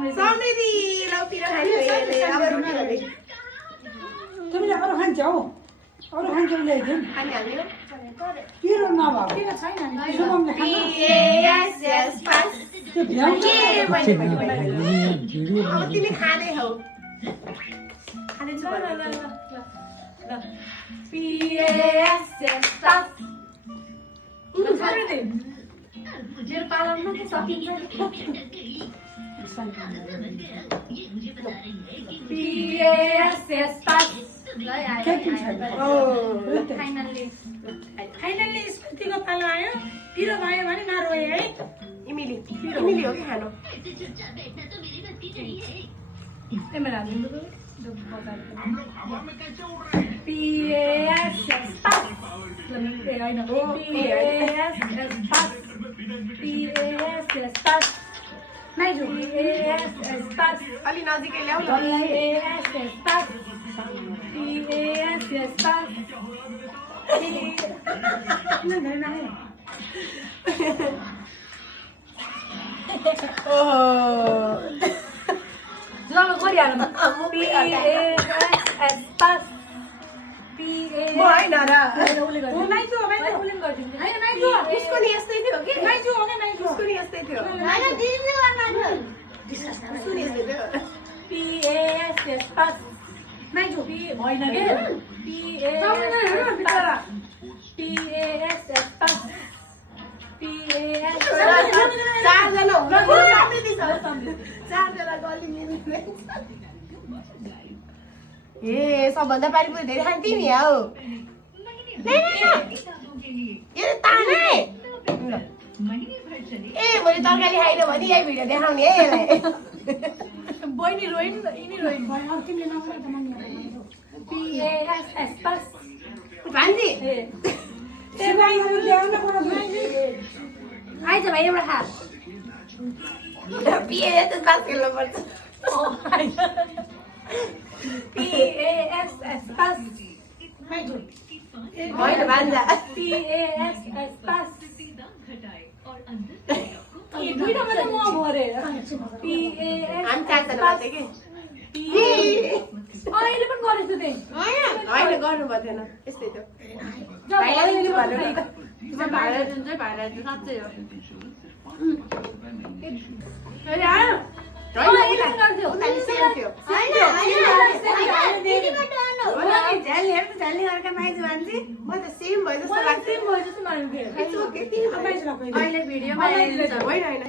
समृद्धि ल पिरो खाने तिमीले अरू खान्छौ अरू खान्छौ ल्याइदिउँ खाने हाल्यो पिरो नभएको किन छैन नि शुभमले खानु यस यस पास त्यो भ्याउँछ अब तिमी खाँदै हौ खाँदै छु पिएस पास मेरो पालनमा त सकिन्छ पिएस पास के किन्छ फाइनल्ली स्कुटीको पालो आयो पिरो भयो भने नरोए है इमिली इमिली हो कि खानु पिएस पास अलि नजिकै ल्याऊ होइन र उसको नि यस्तै थियो कि उसको नि यस्तै थियो उसको नि यस्तै थियो पिएस पास होइन के चारजना गली मिल्दैन ए सबभन्दा पारिपुरी धेरै खाने तिमी हौ यो तानै ए मैले तरकारी खाइन भने यही भिडियो देखाउने है यसलाई बहिनी रोइन् यिनी रोइन् भान्जी आइज भाइ एउटा खा पिएस पास खेल्नु पर्छ होइन भान्जा दुईटा मात्रै म भरे हामी चारजना मात्रै कि अहिले पनि गरेछु त्यही होइन गर्नुभएको थिएन यस्तै थियो भाइलाई दिन्छु भनेर भाडा दिन्छ भाडा दिन्छ साँच्चै हो झ्याली अर्का माइजू भान्जी म त सेम भयो जस्तो लाग्छ अहिले भिडियोमा होइन होइन